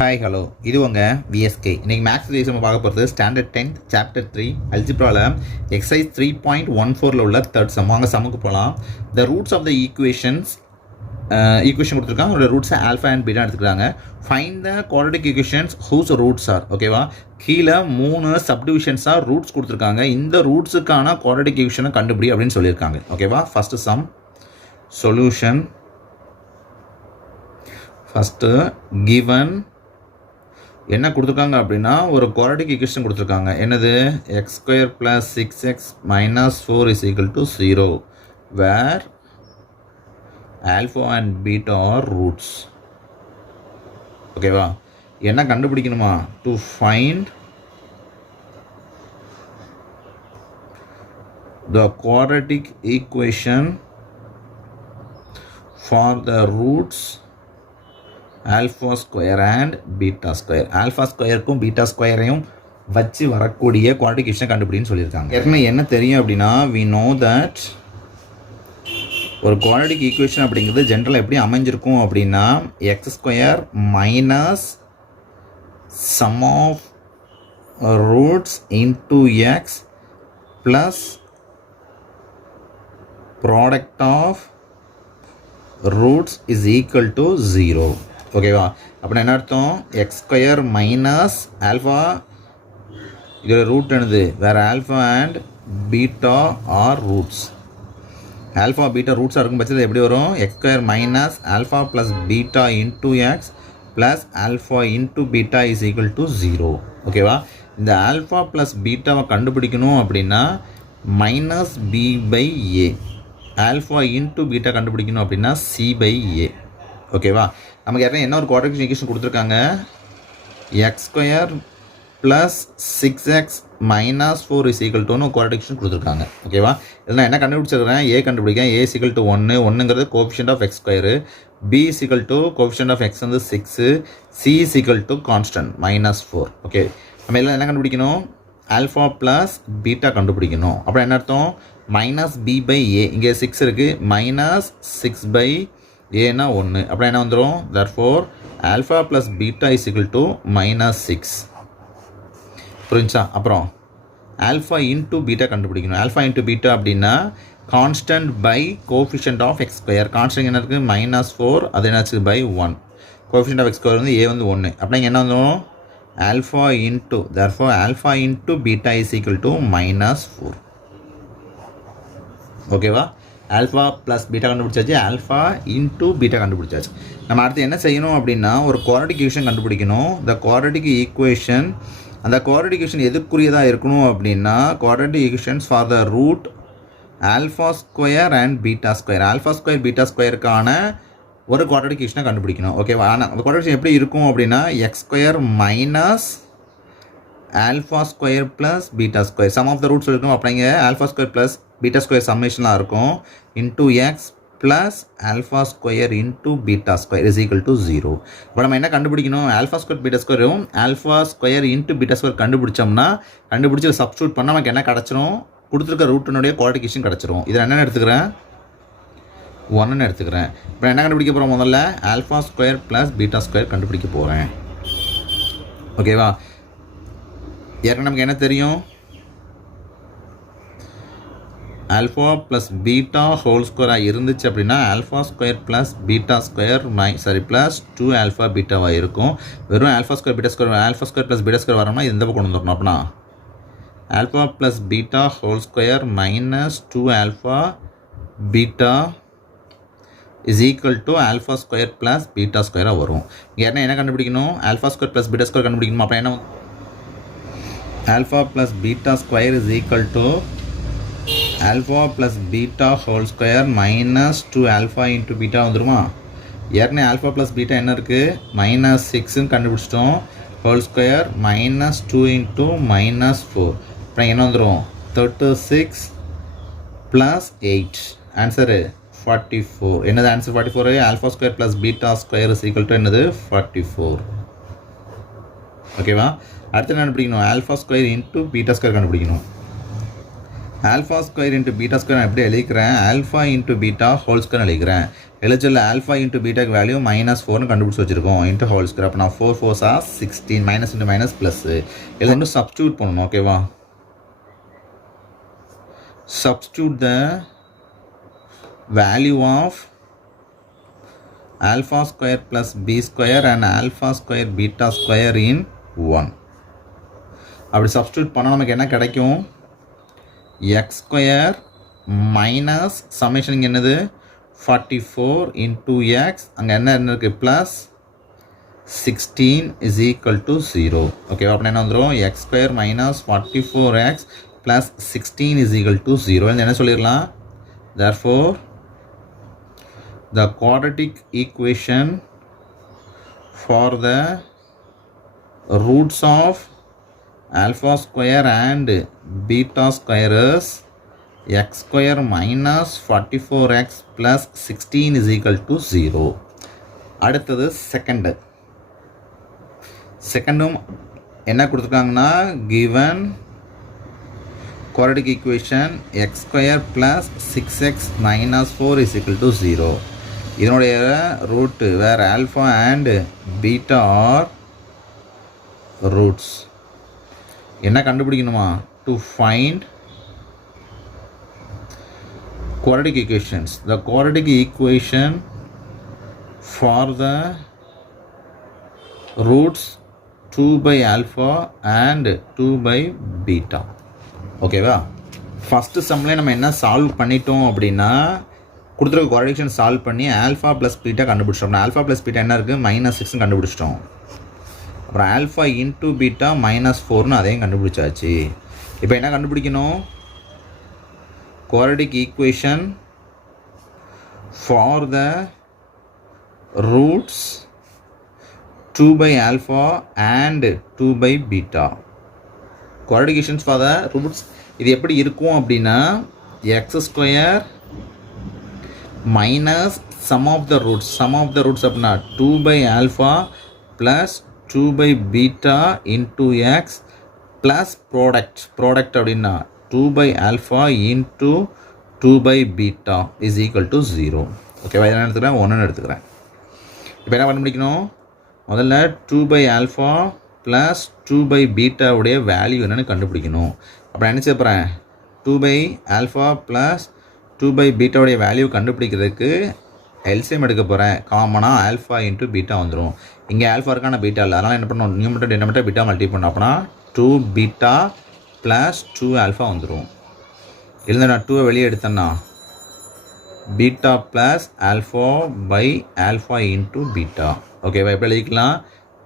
Hi hello இது உங்கள் VSK. இன்றைக்கி மேக்ஸ் ரீஸ் நம்ம பார்க்க போகிறது ஸ்டாண்டர்ட் 10th சாப்டர் 3 அல்ஜிப்ராவில் எக்ஸசைஸ் 3.14 உள்ள தேர்ட் சம். வாங்க சம்முக்கு போகலாம். The roots of the equation கொடுத்துருக்காங்க. அதோட ரூட்ஸை ஆல்ஃபா அண்ட் பீட்டா எடுத்துக்கிறாங்க. Find the quadratic equations whose roots are. ஓகேவா, கீழே 3 சப்டிவிஷன்ஸாக ரூட்ஸ் கொடுத்துருக்காங்க. இந்த ரூட்ஸுக்கான குவாட்ரடிக் ஈக்குவேஷனை கண்டுபிடி அப்படின்னு சொல்லியிருக்காங்க. ஓகேவா, first sum solution. First given என்ன கொடுத்துருக்காங்க அப்படின்னா ஒரு குவாட்ரடிக் ஈக்குவேஷன் கொடுத்துருக்காங்க. என்னது? X square plus 6x minus 4 is equal to 0 where alpha and beta are roots. ஓகேவா, என்ன கண்டுபிடிக்கணுமா? To find the quadratic equation for the roots alpha square and beta square. Alpha ஸ்கொயருக்கும் பீட்டா ஸ்கொயரையும் வச்சு வரக்கூடிய quadratic equation கண்டுபிடின்னு சொல்லியிருக்காங்க. ஏற்கனவே என்ன தெரியும் அப்படின்னா, வி நோ தட் ஒரு குவாட்ரடிக் ஈக்குவேஷன் அப்படிங்கிறது ஜென்ரலாக எப்படி அமைஞ்சிருக்கும் அப்படின்னா, x square minus sum of roots into x plus product of roots is equal to 0. ஓகேவா, அப்படின்னா என்ன அர்த்தம்? எக்ஸ் ஸ்கொயர் மைனஸ் ஆல்ஃபா, இதோட ரூட் என்னது? வேறு alpha and beta are roots. Alpha beta ரூட்ஸாக இருக்கும் பட்சத்தில் எப்படி வரும்? X square minus alpha plus beta into x plus alpha into beta is equal to 0. ஓகேவா, இந்த ஆல்ஃபா ப்ளஸ் பீட்டாவை கண்டுபிடிக்கணும் அப்படின்னா minus b by a, alpha into beta கண்டுபிடிக்கணும் அப்படின்னா சி பை ஏ. ஓகேவா, நமக்கு யாரும் என்ன ஒரு குவாட்ரடிக் ஈக்குவேஷன் கொடுத்துருக்காங்க? X square plus 6x minus 4 is equal டுன்னு குவாட்ரடிக் ஈக்குவேஷன் கொடுத்துருக்காங்க. ஓகேவா, இதெல்லாம் என்ன கண்டுபிடிச்சிருக்கிறேன்? ஏ கண்டுபிடிக்கேன். ஏ இஸ் ஈக்குவல் டு 1, 1ங்கிறது கோஎஃபிஷியன்ட் ஆஃப் எக்ஸ் ஸ்கொயரு, B is equal to coefficient of x வந்து 6, C is equal to constant minus 4. Okay, நம்ம எல்லாம் என்ன கண்டுபிடிக்கணும்? ஆல்ஃபா ப்ளஸ் பீட்டா கண்டுபிடிக்கணும். அப்புறம் என்ன அர்த்தம்? மைனஸ் பி பை ஏ, இங்கே 6 இருக்குது, மைனஸ் 6 பை ஏனா 1. அப்புறம் என்ன வந்துடும்? therefore alpha plus beta is equal to minus 6. புரிஞ்சா? அப்புறம் ஆல்ஃபா இன்டூ பீட்டா கண்டுபிடிக்கணும். ஆல்ஃபா இன்டூ பீட்டா அப்படின்னா constant by coefficient of x square. Constant என்ன இருக்குது? மைனஸ் 4, அது என்னாச்சு? By 1. Coefficient of x square வந்து ஏ வந்து 1. அப்படின்னா என்ன வந்துடும்? Alpha into, therefore alpha into beta is equal to minus 4. ஓகேவா, ஆல்ஃபா ப்ளஸ் பீட்டா கண்டுபிடிச்சாச்சு, ஆல்ஃபா இன்டூ பீட்டா கண்டுபிடிச்சாச்சு. நம்ம அடுத்து என்ன செய்யணும் அப்படின்னா ஒரு குவாட்ரடிக் ஈக்குவேஷன் கண்டுபிடிக்கணும். இந்த குவாட்ரடிக் ஈக்குவேஷன், அந்த குவாட்ரடிக் ஈக்குவேஷன் எதுக்குரியதாக இருக்கணும் அப்படின்னா quadratic equations for the root alpha square and beta square. Alpha square beta ஸ்கொயருக்கான ஒரு குவாட்ரடிக் ஈக்குவேஷனை கண்டுபிடிக்கணும். ஓகேவா, ஆனால் அந்த குவாட்ரடிக் ஈக்குவேஷன் எப்படி இருக்கும் அப்படின்னா x square minus alpha square plus beta square, sum of the roots இருக்கும். அப்படிங்க alpha square plus beta square சம்மேஷனாக இருக்கும், into x plus alpha square into beta square is equal to 0. இப்போ நம்ம என்ன கண்டுபிடிக்கணும்? ஆல்ஃபா ஸ்கொயர் பீட்டா ஸ்கொயரும் alpha square into beta square கண்டுபிடிச்சோம்னா கண்டுபிடிச்சி சப்ஸ்டியூட் பண்ணால் நமக்கு என்ன கிடச்சிரும்? கொடுத்துருக்க ரூட்டினுடைய குவாட்ரடிக் ஈக்குவேஷன் கிடச்சிரும். இதில் என்னென்ன எடுத்துக்கிறேன்? 1ன்னு எடுத்துக்கிறேன். இப்போ என்ன கண்டுபிடிக்க போகிறோம்? முதல்ல alpha square plus beta square கண்டுபிடிக்க போகிறேன். ஓகேவா, ஏற்கனவே நமக்கு என்ன தெரியும்? ஆல்ஃபா ப்ளஸ் பீட்டா ஹோல் ஸ்கொயராக இருந்துச்சு அப்படின்னா alpha square plus beta square plus 2 alpha பீட்டாவாக இருக்கும். வெறும் alpha square beta square, alpha square plus beta square வரோம்னா இந்த பக்கம் கொண்டு வந்துடணும். அப்படின்னா alpha plus beta whole square minus 2 alpha beta is equal to alpha square plus beta ஸ்கொயராக வரும். இங்கே என்ன கண்டுபிடிக்கணும்? Alpha square plus beta square கண்டுபிடிக்கணும். அப்புறம் என்ன? Alpha plus beta square is equal to alpha plus beta whole square minus 2 alpha into beta வந்துடுமா? ஏற்கனவே ஆல்ஃபா ப்ளஸ் பீட்டா என்ன இருக்குது? மைனஸ் 6ன்னு கண்டுபிடிச்சிட்டோம். Whole square minus 2 into minus 4. அப்புறம் என்ன வந்துடும்? 36 ப்ளஸ் 8. ஆன்சரு 44. என்னது answer? 44. Alpha square plus beta square is equal to என்னது? 44. ஓகேவா, அடுத்து என்ன கண்டுபிடிக்கணும்? Alpha square into beta square கண்டுபிடிக்கணும். Alpha square into beta square நான் எப்படி எழுதிக்கிறேன்? Alpha into beta whole square எழுதிக்கிறேன். LHL alpha into beta value minus 4 கண்டுபிடிச்சு வச்சிருக்கோம் into whole square. அப்போ நான் 4 4s are 16 minus into minus plus இதில் வந்து substitute பண்ணணும். ஓகேவா? Substitute the value of alpha square plus b square and alpha square beta square in 1. அப்படி substitute பண்ணால் நமக்கு என்ன கிடைக்கும்? x square minus summation இங்கே என்னது 44 into x அங்கே என்ன இருக்குது plus 16 is equal to 0. ஓகேவா? அப்போ என்ன வந்துடும் x square minus 44x plus 16 is equal to 0. என்ன சொல்லிடலாம்? Therefore the quadratic equation for the roots of alpha square and beta square is x square minus 44x plus 16 is equal to 0. அடுத்தது செகண்டும் என்ன கொடுத்துருக்காங்கன்னா given quadratic equation x square plus 6x minus 4 is equal to 0. இதனுடைய root where alpha and beta are roots. என்ன கண்டுபிடிக்கணுமா? To find quadratic equations. The quadratic equation for the roots 2 by alpha and 2 by beta. ஓகேவா? First சம்மில் நம்ம என்ன solve பண்ணிட்டோம் அப்படின்னா கொடுத்துருக்க குவாட்ரேஷன் சால்வ் பண்ணி ஆல்ஃபா ப்ளஸ் பீட்டா கண்டுபிடிச்சிட்டோம். ஆல்ஃபா ப்ளஸ் பீட்டா என்ன இருக்குது? -6 கண்டுபிடிச்சிட்டோம். அப்புறம் ஆல்ஃபா இன்டூ பீட்டா -4னு அதையும் கண்டுபிடிச்சாச்சு. இப்போ என்ன கண்டுபிடிக்கணும்? quadratic equation for the roots 2 by alpha and 2 by beta. quadratic equations for the roots இது எப்படி இருக்கும் அப்படின்னா x square minus sum of the roots அப்படின்னா 2 by alpha plus 2 by beta into x plus product அப்படின்னா 2 by alpha into 2 by beta is equal to 0. ஓகேவா? என்ன எடுத்துக்கிறேன்? 1 எடுத்துக்கிறேன். இப்போ என்ன கண்டுபிடிக்கணும்? முதல்ல 2 by alpha plus 2 by beta உடைய வேல்யூ என்னென்னு கண்டுபிடிக்கணும். அப்புறம் என்ன செய்ய போகிறேன்? 2 by alpha plus 2 by beta உடைய வேல்யூ கண்டுபிடிக்கிறதுக்கு எல்சிஎம் எடுக்க போகிறேன். காமனாக ஆல்ஃபா இன்ட்டு பீட்டா வந்துடும். இங்கே ஆல்ஃபா இருக்கான பீட்டா இல்லை, அதனால் என்ன பண்ணணும்? நியூமரேட்டர் டினாமினேட்டர் பீட்டா மல்டி பண்ணோம். அப்படின்னா 2 பீட்டா ப்ளஸ் 2 ஆல்ஃபா வந்துடும். இல்லை நான் 2 வெளியே எடுத்தேன்னா beta plus alpha by alpha into beta. ஓகேவா? எப்படி எழுதிக்கலாம்?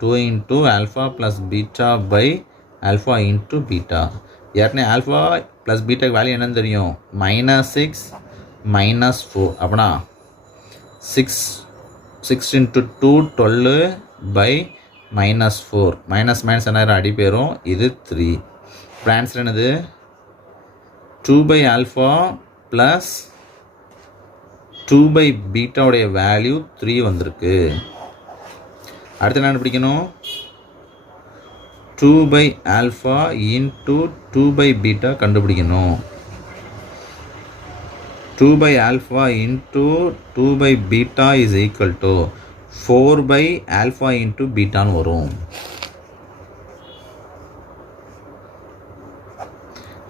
2 into alpha plus beta by alpha into beta. ஏற்கனவே ஆல்ஃபா ப்ளஸ் பீட்டாக்கு வேல்யூ என்னன்னு தெரியும்? -6 -4. அப்படின்னா 6 இன்ட்டு 2 12 பை -4 மைனஸ் என்ன அடி பேரும். இது 3. இப்போ ஆன்சர் என்னது? 2 by alpha plus 2 by beta உடைய வேல்யூ 3 வந்திருக்கு. அடுத்து என்ன பிடிக்கணும்? 2 by alpha into 2 by beta கண்டுபிடிக்கணும். 2 by alpha into 2 by beta is equal to 4 by alpha into beta வரும்.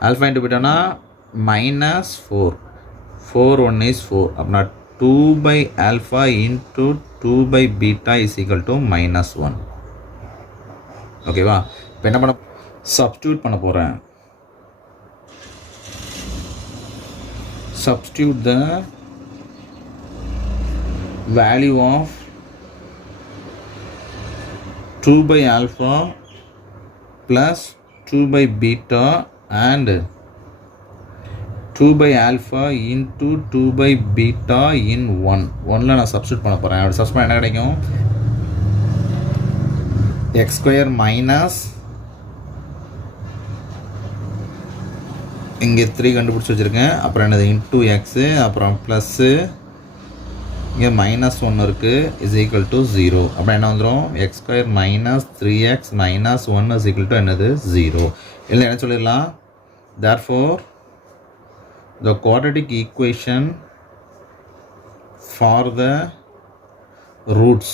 alpha into beta na -4. 4 1 is 4. அப்படின்னா 2 by alpha into 2 by beta is equal to -1. ஓகேவா? இப்போ என்ன பண்ண சப்ஸ்டியூட் பண்ண போகிறேன். substitute the value of 2 by alpha plus 2 by beta and 2 by alpha into 2 by beta in 1ல நான் substitute பண்ண போகிறேன். அப்படி சப்ஸ்டியூட் என்ன கிடைக்கும்? x square மைனஸ் இங்கே 3 கண்டுபிடிச்சி வச்சுருக்கேன். அப்புறம் என்னது? இன்டூ எக்ஸு, அப்புறம் ப்ளஸ்ஸு, இங்கே -1 இருக்குது, இஸ் ஈக்குவல் டு 0. அப்புறம் என்ன வந்துடும்? X square minus 3x minus 1 is equal to என்னது? 0. இல்லை என்ன சொல்லிடலாம்? therefore the quadratic equation for the roots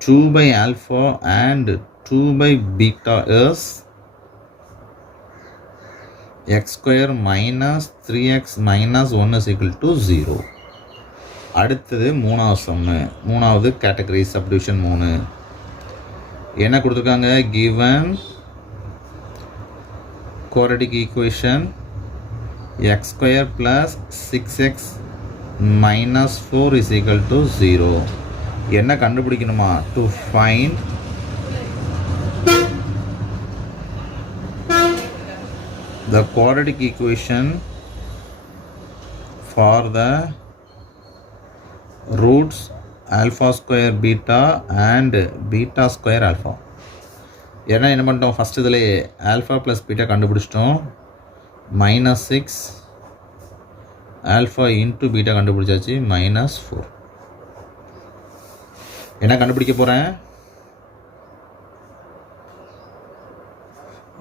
2 by alpha and 2 by beta is x square minus 3x minus 1 is equal to 0. அடுத்தது மூணாவது category subdivision 3 என்ன கொடுத்துருக்காங்க given quadratic equation x square plus 6x minus 4 is equal to 0. என்ன கண்டுபிடிக்கணுமா to find the quadratic equation for the roots alpha square beta and beta square alpha. என்ன பண்ணிட்டோம் first இதில் alpha plus beta கண்டுபிடிச்சிட்டோம் -6 alpha into beta கண்டுபிடிச்சாச்சு -4. என்ன கண்டுபிடிக்க போகிறேன்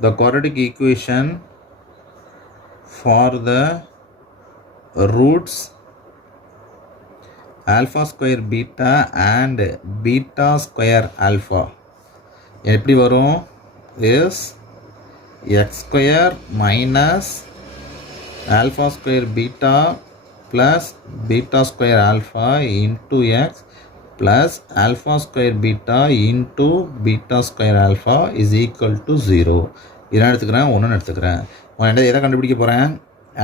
the quadratic equation for the roots alpha square beta and beta square alpha எப்படி வரும் is x square minus alpha square beta plus beta square alpha into x plus alpha square beta into beta square alpha is equal to 0. இதை எடுத்துக்கிறேன் 1 எடுத்துக்கிறேன். எதை கண்டுபிடிக்க போகிறேன்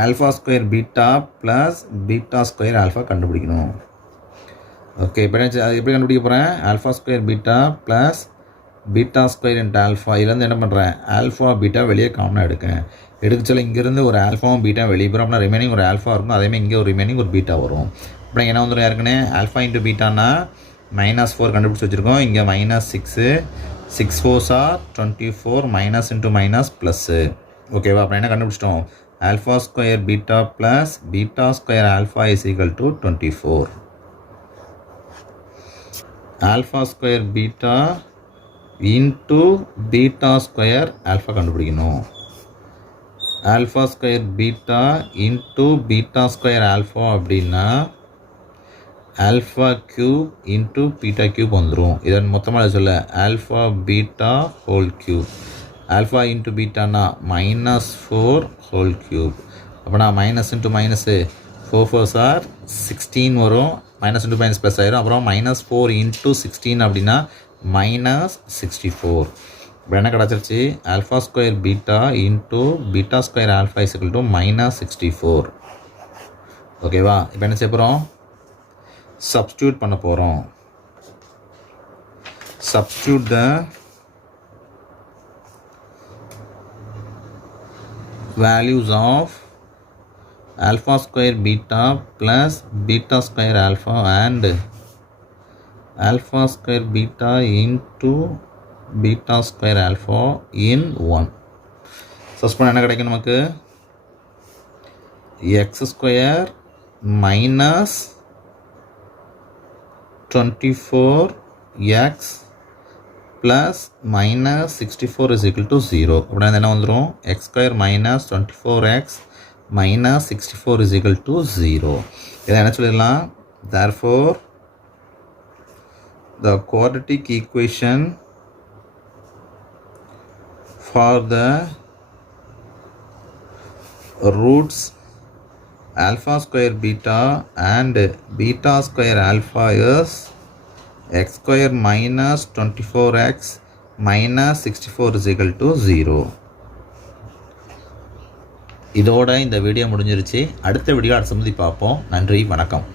alpha square beta plus beta square alpha கண்டுபிடிக்கணும். Okay இப்போ எப்படி கண்டுபிடிக்க போகிறேன் alpha square beta plus beta square into alpha. இதுலேருந்து என்ன பண்ணுறேன் alpha beta வெளியே காமனாக எடுக்கச்சல இங்கேருந்து ஒரு ஆல்ஃபாவும் பீட்டா வெளியே போகிறோம் அப்படின்னா ரிமைனிங் ஒரு ஆல்ஃபா இருக்கும், அதேமாதிரி இங்கே ஒரு ரிமைனிங் ஒரு பீட்டா வரும். இப்போ என்ன வந்துடும் ஏற்கனவே ஆல்ஃபா இன்ட்டு பீட்டானா -4 கண்டுபிடிச்சி வச்சுருக்கோம். இங்கே -6 6 4s are 24 minus into minus ப்ளஸ்ஸு. ஓகேவா அப்புறம் என்ன கண்டுபிடிச்சிட்டோம் alpha square beta plus beta square alpha is equal to 24. Alpha square beta into beta square alpha கண்டுபிடிக்கணும். Alpha square beta into beta square alpha அப்படின்னா alpha cube into beta cube வந்துடும். இதன் மொத்தமாக சொல்ல alpha beta whole cube. Alpha into பீட்டானா -4 whole cube. அப்போனா minus into minus 4 4s are 16 வரும். Minus into minus plus ஆயிரும். அப்புறம் -4 இன்ட்டு 16 அப்படின்னா -64. இப்போ என்ன கிடச்சிருச்சு alpha square beta into beta square alpha is equal to -64. ஓகேவா இப்போ என்ன செய்ய போகிறோம் சப்ஸ்டியூட் பண்ண போகிறோம். Substitute the values of alpha square beta plus beta square alpha and alpha square beta into beta square alpha in 1. Substitute என்ன கிடைக்கும் நமக்கு x square minus 24x plus -64 is equal to 0. அப்படின்னா என்ன வந்துடும் x square minus 24x minus 64 is equal to 0. இதை என்ன சொல்லிடலாம் therefore the quadratic equation for the roots alpha square beta and beta square alpha is x square minus 24x minus 64 is equal to 0. இதோட இந்த video முடிஞ்சிருச்சு. அடுத்த video அடுத்த சம்பந்தி பார்ப்போம். நன்றி, வணக்கம்.